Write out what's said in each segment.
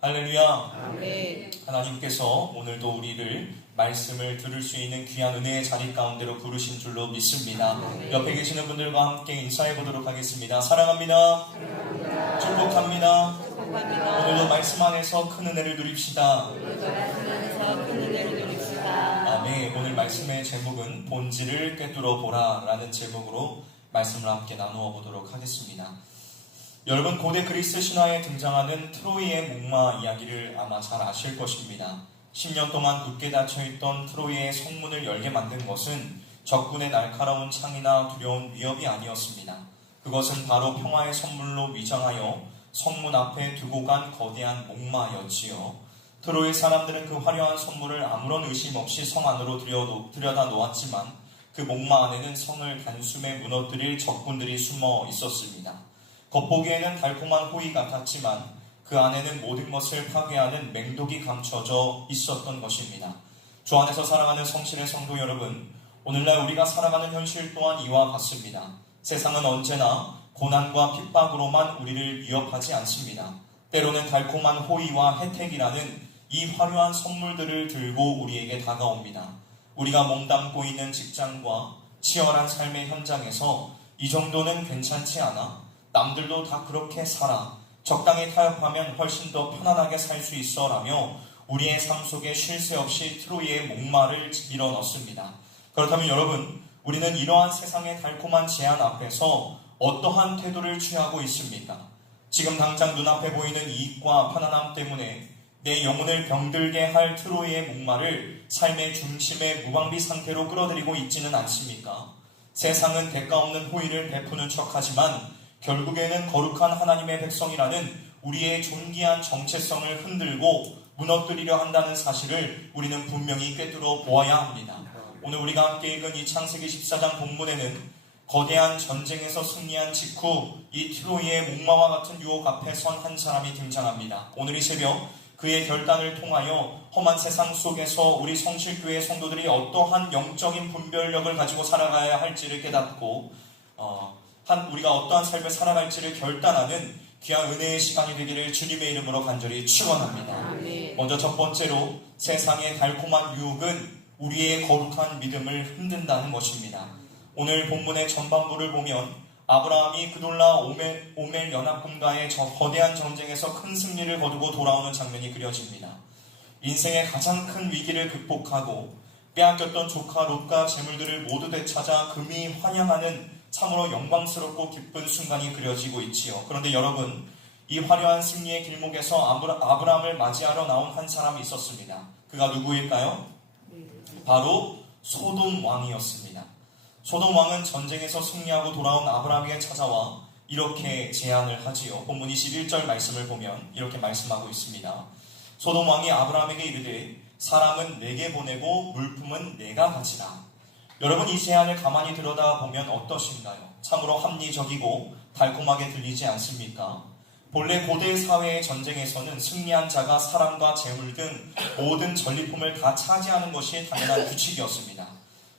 할렐루야. 아멘. 하나님께서 오늘도 우리를 말씀을 들을 수 있는 귀한 은혜의 자리 가운데로 부르신 줄로 믿습니다. 아멘. 옆에 계시는 분들과 함께 인사해 보도록 하겠습니다. 사랑합니다. 축복합니다. 축복합니다. 오늘도 말씀 안에서 큰 은혜를 누립시다. 오늘도 말씀 안에서 큰 은혜를 누립시다. 아멘. 오늘 말씀의 제목은 본질을 꿰뚫어 보라 라는 제목으로 말씀을 함께 나누어 보도록 하겠습니다. 여러분, 고대 그리스 신화에 등장하는 트로이의 목마 이야기를 아마 잘 아실 것입니다. 10년 동안 굳게 닫혀있던 트로이의 성문을 열게 만든 것은 적군의 날카로운 창이나 두려운 위협이 아니었습니다. 그것은 바로 평화의 선물로 위장하여 성문 앞에 두고 간 거대한 목마였지요. 트로이 사람들은 그 화려한 선물을 아무런 의심 없이 성 안으로 들여다 놓았지만 그 목마 안에는 성을 단숨에 무너뜨릴 적군들이 숨어 있었습니다. 겉보기에는 달콤한 호의 같았지만 그 안에는 모든 것을 파괴하는 맹독이 감춰져 있었던 것입니다. 주 안에서 사랑하는 성실의 성도 여러분, 오늘날 우리가 살아가는 현실 또한 이와 같습니다. 세상은 언제나 고난과 핍박으로만 우리를 위협하지 않습니다. 때로는 달콤한 호의와 혜택이라는 이 화려한 선물들을 들고 우리에게 다가옵니다. 우리가 몸담고 있는 직장과 치열한 삶의 현장에서 이 정도는 괜찮지 않아? 남들도 다 그렇게 살아. 적당히 타협하면 훨씬 더 편안하게 살 수 있어 라며 우리의 삶 속에 쉴 새 없이 트로이의 목마를 밀어넣습니다. 그렇다면 여러분, 우리는 이러한 세상의 달콤한 제안 앞에서 어떠한 태도를 취하고 있습니까? 지금 당장 눈앞에 보이는 이익과 편안함 때문에 내 영혼을 병들게 할 트로이의 목마를 삶의 중심의 무방비 상태로 끌어들이고 있지는 않습니까? 세상은 대가 없는 호의를 베푸는 척하지만 결국에는 거룩한 하나님의 백성이라는 우리의 존귀한 정체성을 흔들고 무너뜨리려 한다는 사실을 우리는 분명히 꿰뚫어 보아야 합니다. 오늘 우리가 함께 읽은 이 창세기 14장 본문에는 거대한 전쟁에서 승리한 직후 이 트로이의 목마와 같은 유혹 앞에 선 한 사람이 등장합니다. 오늘 이 새벽 그의 결단을 통하여 험한 세상 속에서 우리 성실교회 성도들이 어떠한 영적인 분별력을 가지고 살아가야 할지를 깨닫고 우리가 어떠한 삶을 살아갈지를 결단하는 귀한 은혜의 시간이 되기를 주님의 이름으로 간절히 축원합니다. 아멘. 먼저 첫 번째로 세상의 달콤한 유혹은 우리의 거룩한 믿음을 흔든다는 것입니다. 오늘 본문의 전반부를 보면 아브라함이 그돌라 오멜 연합군과의 거대한 전쟁에서 큰 승리를 거두고 돌아오는 장면이 그려집니다. 인생의 가장 큰 위기를 극복하고 빼앗겼던 조카 롯과 재물들을 모두 되찾아 금이 환영하는 참으로 영광스럽고 기쁜 순간이 그려지고 있지요. 그런데 여러분, 이 화려한 승리의 길목에서 아브라함을 맞이하러 나온 한 사람이 있었습니다. 그가 누구일까요? 바로 소돔 왕이었습니다. 소돔 왕은 전쟁에서 승리하고 돌아온 아브라함에게 찾아와 이렇게 제안을 하지요. 본문 21절 말씀을 보면 이렇게 말씀하고 있습니다. 소돔 왕이 아브라함에게 이르되 사람은 내게 보내고 물품은 내가 가지라. 여러분, 이 제안을 가만히 들여다보면 어떠신가요? 참으로 합리적이고 달콤하게 들리지 않습니까? 본래 고대 사회의 전쟁에서는 승리한 자가 사람과 재물 등 모든 전리품을 다 차지하는 것이 당연한 규칙이었습니다.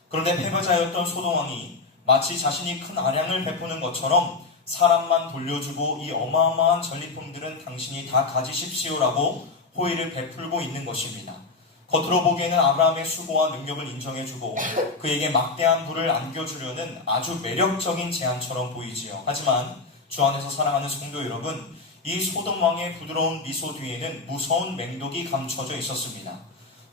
그런데 패배자였던 소돔 왕이 마치 자신이 큰 아량을 베푸는 것처럼 사람만 돌려주고 이 어마어마한 전리품들은 당신이 다 가지십시오라고 호의를 베풀고 있는 것입니다. 겉으로 보기에는 아브라함의 수고와 능력을 인정해주고 그에게 막대한 부를 안겨주려는 아주 매력적인 제안처럼 보이지요. 하지만 주 안에서 사랑하는 성도 여러분, 이 소돔 왕의 부드러운 미소 뒤에는 무서운 맹독이 감춰져 있었습니다.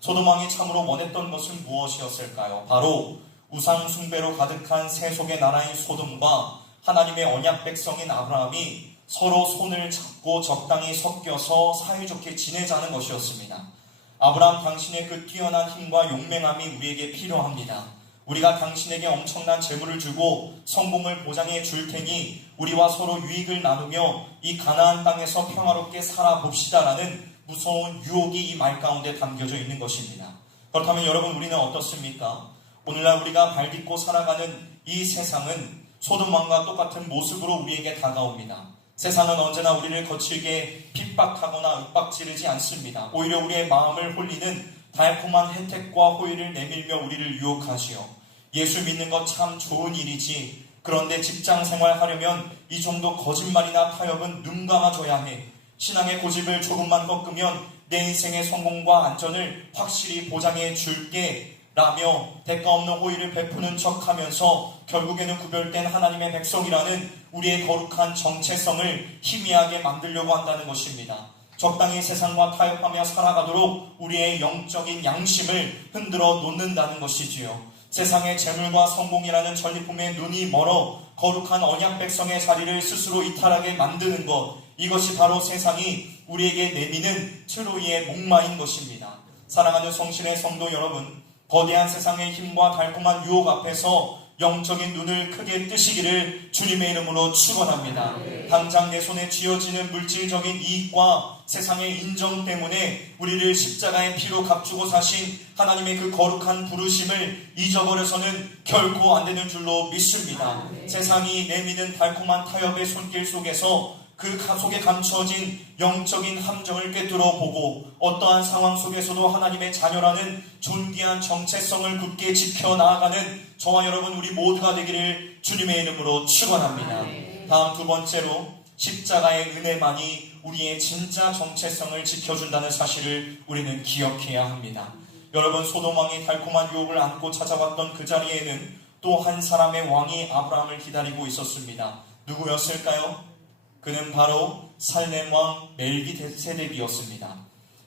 소돔 왕이 참으로 원했던 것은 무엇이었을까요? 바로 우상 숭배로 가득한 세속의 나라인 소돔과 하나님의 언약 백성인 아브라함이 서로 손을 잡고 적당히 섞여서 사이좋게 지내자는 것이었습니다. 아브라함, 당신의 그 뛰어난 힘과 용맹함이 우리에게 필요합니다. 우리가 당신에게 엄청난 재물을 주고 성공을 보장해 줄 테니 우리와 서로 유익을 나누며 이 가나안 땅에서 평화롭게 살아봅시다라는 무서운 유혹이 이 말 가운데 담겨져 있는 것입니다. 그렇다면 여러분, 우리는 어떻습니까? 오늘날 우리가 발딛고 살아가는 이 세상은 소돔 왕과 똑같은 모습으로 우리에게 다가옵니다. 세상은 언제나 우리를 거칠게 핍박하거나 윽박지르지 않습니다. 오히려 우리의 마음을 홀리는 달콤한 혜택과 호의를 내밀며 우리를 유혹하지요. 예수 믿는 것 참 좋은 일이지. 그런데 직장 생활하려면 이 정도 거짓말이나 타협은 눈 감아줘야 해. 신앙의 고집을 조금만 꺾으면 내 인생의 성공과 안전을 확실히 보장해 줄게 라며 대가 없는 호의를 베푸는 척하면서 결국에는 구별된 하나님의 백성이라는 우리의 거룩한 정체성을 희미하게 만들려고 한다는 것입니다. 적당히 세상과 타협하며 살아가도록 우리의 영적인 양심을 흔들어 놓는다는 것이지요. 세상의 재물과 성공이라는 전리품에 눈이 멀어 거룩한 언약 백성의 자리를 스스로 이탈하게 만드는 것, 이것이 바로 세상이 우리에게 내미는 트로이의 목마인 것입니다. 사랑하는 성실의 성도 여러분, 거대한 세상의 힘과 달콤한 유혹 앞에서 영적인 눈을 크게 뜨시기를 주님의 이름으로 축원합니다. 당장 내 손에 쥐어지는 물질적인 이익과 세상의 인정 때문에 우리를 십자가의 피로 값주고 사신 하나님의 그 거룩한 부르심을 잊어버려서는 결코 안 되는 줄로 믿습니다. 세상이 내미는 달콤한 타협의 손길 속에서 그 속에 감추어진 영적인 함정을 꿰뚫어 보고 어떠한 상황 속에서도 하나님의 자녀라는 존귀한 정체성을 굳게 지켜나가는 저와 여러분 우리 모두가 되기를 주님의 이름으로 축원합니다. 다음 두 번째로 십자가의 은혜만이 우리의 진짜 정체성을 지켜준다는 사실을 우리는 기억해야 합니다. 여러분, 소돔 왕이 달콤한 유혹을 안고 찾아왔던 그 자리에는 또 한 사람의 왕이 아브라함을 기다리고 있었습니다. 누구였을까요? 그는 바로 살렘 왕 멜기세덱이었습니다.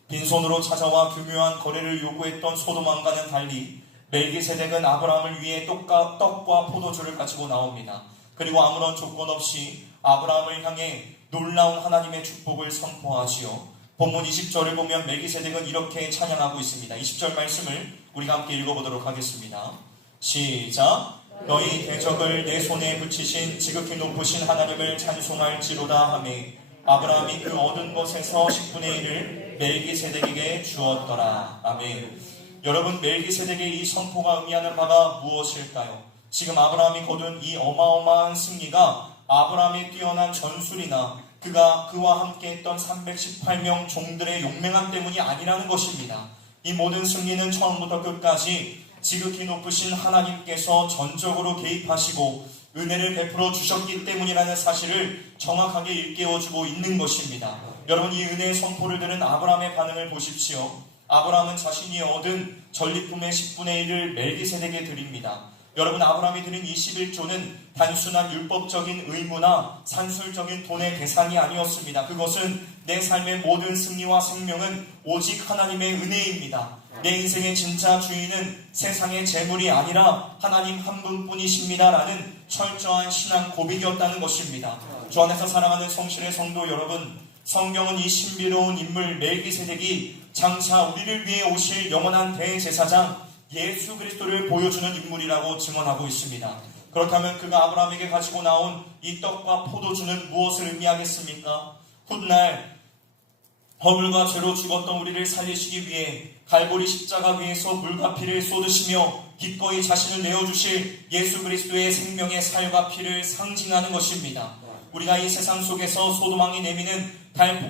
빈손으로 찾아와 교묘한 거래를 요구했던 소돔 왕과는 달리 멜기세덱은 아브라함을 위해 떡과 포도주를 가지고 나옵니다. 그리고 아무런 조건 없이 아브라함을 향해 놀라운 하나님의 축복을 선포하지요. 본문 20절을 보면 멜기세덱은 이렇게 찬양하고 있습니다. 20절 말씀을 우리가 함께 읽어보도록 하겠습니다. 시작! 너희 대적을 내 손에 붙이신 지극히 높으신 하나님을 찬송할지로다 하매 아브라함이 그 얻은 것에서 10분의 1을 멜기세덱에게 주었더라. 아멘. 여러분, 멜기세덱의 이 선포가 의미하는 바가 무엇일까요? 지금 아브라함이 거둔 이 어마어마한 승리가 아브라함의 뛰어난 전술이나 그와 함께 했던 318명 종들의 용맹함 때문이 아니라는 것입니다. 이 모든 승리는 처음부터 끝까지 지극히 높으신 하나님께서 전적으로 개입하시고 은혜를 베풀어 주셨기 때문이라는 사실을 정확하게 일깨워주고 있는 것입니다. 여러분, 이 은혜의 선포를 들은 아브라함의 반응을 보십시오. 아브라함은 자신이 얻은 전리품의 10분의 1을 멜기세덱에게 드립니다. 여러분, 아브라함이 드린 21조는 단순한 율법적인 의무나 산술적인 돈의 대상이 아니었습니다. 그것은 내 삶의 모든 승리와 생명은 오직 하나님의 은혜입니다. 내 인생의 진짜 주인은 세상의 재물이 아니라 하나님 한 분뿐이십니다라는 철저한 신앙 고백이었다는 것입니다. 주 안에서 사랑하는 성실의 성도 여러분, 성경은 이 신비로운 인물 멜기세덱이 장차 우리를 위해 오실 영원한 대제사장 예수 그리스도를 보여주는 인물이라고 증언하고 있습니다. 그렇다면 그가 아브라함에게 가지고 나온 이 떡과 포도주는 무엇을 의미하겠습니까? 훗날 허물과 죄로 죽었던 우리를 살리시기 위해 갈보리 십자가 위에서 물과 피를 쏟으시며 기꺼이 자신을 내어주실 예수 그리스도의 생명의 살과 피를 상징하는 것입니다. 우리가 이 세상 속에서 소돔 왕이 내미는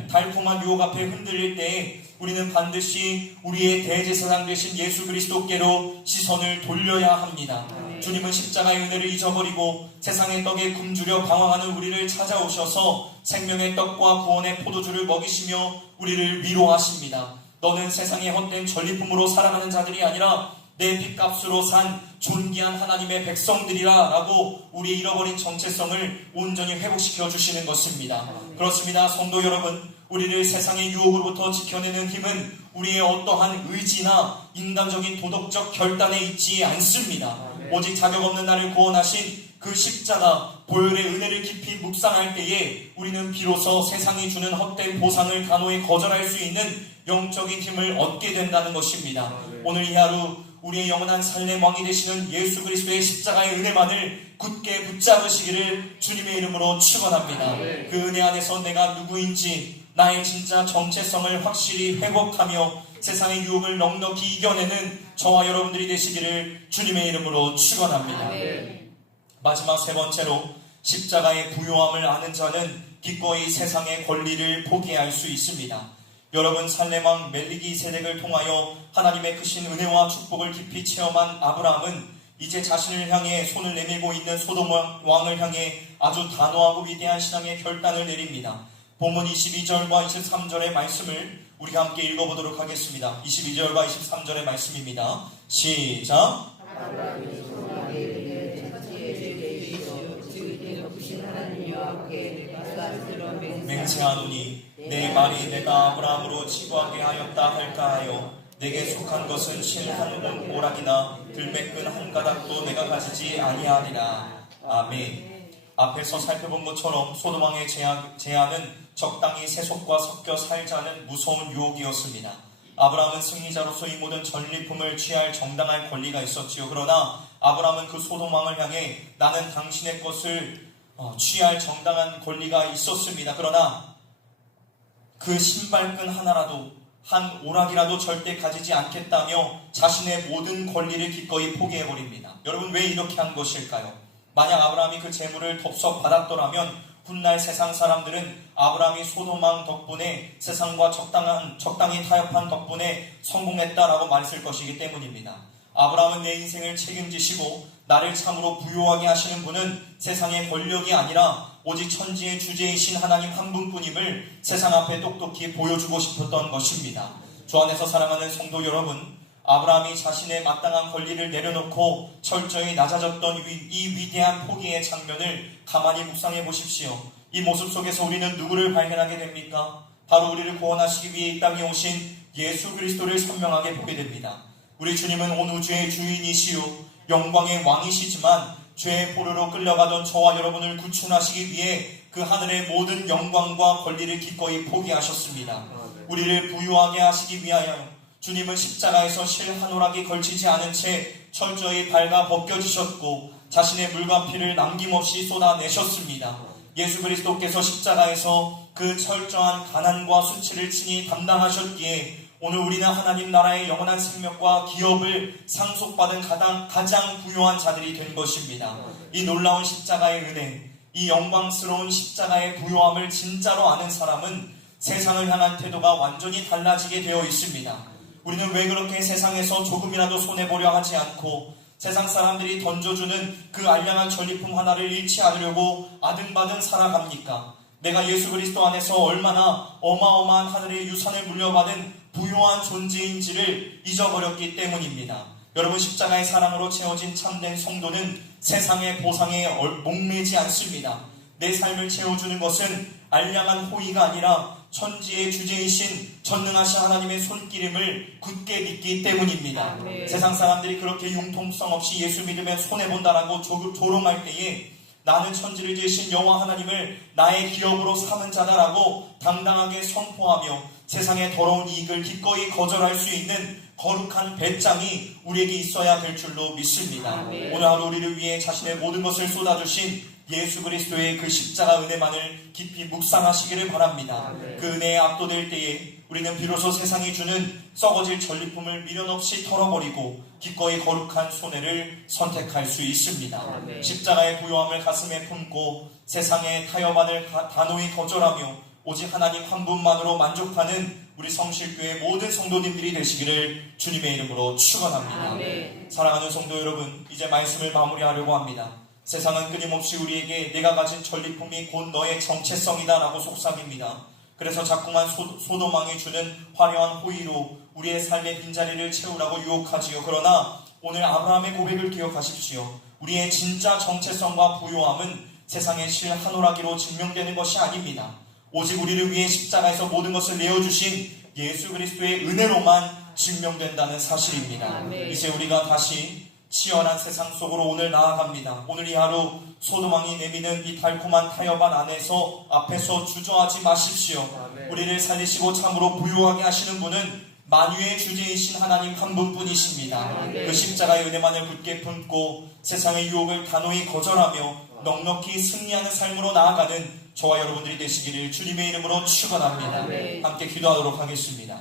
달콤한 유혹 앞에 흔들릴 때에 우리는 반드시 우리의 대제사장 되신 예수 그리스도께로 시선을 돌려야 합니다. 주님은 십자가의 은혜를 잊어버리고 세상의 떡에 굶주려 방황하는 우리를 찾아오셔서 생명의 떡과 구원의 포도주를 먹이시며 우리를 위로하십니다. 너는 세상의 헛된 전리품으로 살아가는 자들이 아니라 내 핏값으로 산 존귀한 하나님의 백성들이라 라고 우리의 잃어버린 정체성을 온전히 회복시켜 주시는 것입니다. 그렇습니다. 성도 여러분, 우리를 세상의 유혹으로부터 지켜내는 힘은 우리의 어떠한 의지나 인간적인 도덕적 결단에 있지 않습니다. 오직 자격 없는 나를 구원하신 그 십자가 보혈의 은혜를 깊이 묵상할 때에 우리는 비로소 세상이 주는 헛된 보상을 단호히 거절할 수 있는 영적인 힘을 얻게 된다는 것입니다. 오늘 이 하루 우리의 영원한 살렘 왕이 되시는 예수 그리스도의 십자가의 은혜만을 굳게 붙잡으시기를 주님의 이름으로 축원합니다. 그 은혜 안에서 내가 누구인지 나의 진짜 정체성을 확실히 회복하며 세상의 유혹을 넉넉히 이겨내는 저와 여러분들이 되시기를 주님의 이름으로 축원합니다. 마지막 세 번째로 십자가의 부요함을 아는 자는 기꺼이 세상의 권리를 포기할 수 있습니다. 여러분, 살렘왕 멜기세덱을 통하여 하나님의 크신 은혜와 축복을 깊이 체험한 아브라함은 이제 자신을 향해 손을 내밀고 있는 소돔 왕을 향해 아주 단호하고 위대한 신앙의 결단을 내립니다. 본문 22절과 23절의 말씀을 우리가 함께 읽어보도록 하겠습니다. 22절과 23절의 말씀입니다. 시작. 맹세하노니 내 말이 내가 아브라함으로 치부하게 하였다 할까 하여 내게 속한 것은 실 한 오락이나 들매끈 한 가닥도 내가 가지지 아니하리라. 아멘. 앞에서 살펴본 것처럼 소돔왕의 제안은 적당히 세속과 섞여 살자는 무서운 유혹이었습니다. 아브라함은 승리자로서 이 모든 전리품을 취할 정당한 권리가 있었지요. 그러나 아브라함은 그 소돔왕을 향해 나는 당신의 것을 취할 정당한 권리가 있었습니다. 그러나 그 신발끈 하나라도 한 오락이라도 절대 가지지 않겠다며 자신의 모든 권리를 기꺼이 포기해버립니다. 여러분, 왜 이렇게 한 것일까요? 만약 아브라함이 그 재물을 덥석 받았더라면 훗날 세상 사람들은 아브라함이 소돔왕 덕분에 세상과 적당히 타협한 덕분에 성공했다라고 말했을 것이기 때문입니다. 아브라함은 내 인생을 책임지시고 나를 참으로 부요하게 하시는 분은 세상의 권력이 아니라 오직 천지의 주제이신 하나님 한 분뿐임을 세상 앞에 똑똑히 보여주고 싶었던 것입니다. 주 안에서 사랑하는 성도 여러분, 아브라함이 자신의 마땅한 권리를 내려놓고 철저히 낮아졌던 이 위대한 포기의 장면을 가만히 묵상해 보십시오. 이 모습 속에서 우리는 누구를 발견하게 됩니까? 바로 우리를 구원하시기 위해 이 땅에 오신 예수 그리스도를 선명하게 보게 됩니다. 우리 주님은 온 우주의 주인이시요 영광의 왕이시지만 죄의 포로로 끌려가던 저와 여러분을 구출하시기 위해 그 하늘의 모든 영광과 권리를 기꺼이 포기하셨습니다. 우리를 부유하게 하시기 위하여 주님은 십자가에서 실 한 오락이 걸치지 않은 채 철저히 발가 벗겨지셨고 자신의 물과 피를 남김없이 쏟아내셨습니다. 예수 그리스도께서 십자가에서 그 철저한 가난과 수치를 친히 담당하셨기에 오늘 우리는 하나님 나라의 영원한 생명과 기업을 상속받은 가장 부유한 자들이 된 것입니다. 이 놀라운 십자가의 은혜, 이 영광스러운 십자가의 부유함을 진짜로 아는 사람은 세상을 향한 태도가 완전히 달라지게 되어 있습니다. 우리는 왜 그렇게 세상에서 조금이라도 손해보려 하지 않고 세상 사람들이 던져주는 그 알량한 전리품 하나를 잃지 않으려고 아등바등 살아갑니까? 내가 예수 그리스도 안에서 얼마나 어마어마한 하늘의 유산을 물려받은 부유한 존재인지를 잊어버렸기 때문입니다. 여러분, 십자가의 사랑으로 채워진 참된 성도는 세상의 보상에 목매지 않습니다. 내 삶을 채워주는 것은 알량한 호의가 아니라 천지의 주제이신 전능하신 하나님의 손길임을 굳게 믿기 때문입니다. 세상 사람들이 그렇게 융통성 없이 예수 믿으면 손해본다라고 조롱할 때에 나는 천지를 지으신 여호와 하나님을 나의 기업으로 삼은 자다라고 당당하게 선포하며 세상의 더러운 이익을 기꺼이 거절할 수 있는 거룩한 배짱이 우리에게 있어야 될 줄로 믿습니다. 오늘 하루 우리를 위해 자신의 모든 것을 쏟아주신 예수 그리스도의 그 십자가 은혜만을 깊이 묵상하시기를 바랍니다. 그 은혜에 압도될 때에 우리는 비로소 세상이 주는 썩어질 전리품을 미련 없이 털어버리고 기꺼이 거룩한 손해를 선택할 수 있습니다. 십자가의 부요함을 가슴에 품고 세상의 타협안을 단호히 거절하며 오직 하나님 한 분만으로 만족하는 우리 성실교회 모든 성도님들이 되시기를 주님의 이름으로 축원합니다. 사랑하는 성도 여러분, 이제 말씀을 마무리하려고 합니다. 세상은 끊임없이 우리에게 내가 가진 전리품이 곧 너의 정체성이다 라고 속삭입니다. 그래서 자꾸만 소돔왕이 주는 화려한 호의로 우리의 삶의 빈자리를 채우라고 유혹하지요. 그러나 오늘 아브라함의 고백을 기억하십시오. 우리의 진짜 정체성과 부요함은 세상의 실 한 오락이로 증명되는 것이 아닙니다. 오직 우리를 위해 십자가에서 모든 것을 내어주신 예수 그리스도의 은혜로만 증명된다는 사실입니다. 이제 우리가 다시 치열한 세상 속으로 오늘 나아갑니다. 오늘 이 하루 소돔왕이 내미는 이 달콤한 타협안 안에서 앞에서 주저하지 마십시오. 우리를 살리시고 참으로 부유하게 하시는 분은 만유의 주제이신 하나님 한 분뿐이십니다. 그 십자가의 은혜만을 굳게 품고 세상의 유혹을 단호히 거절하며 넉넉히 승리하는 삶으로 나아가는 저와 여러분들이 되시기를 주님의 이름으로 축원합니다. 함께 기도하도록 하겠습니다.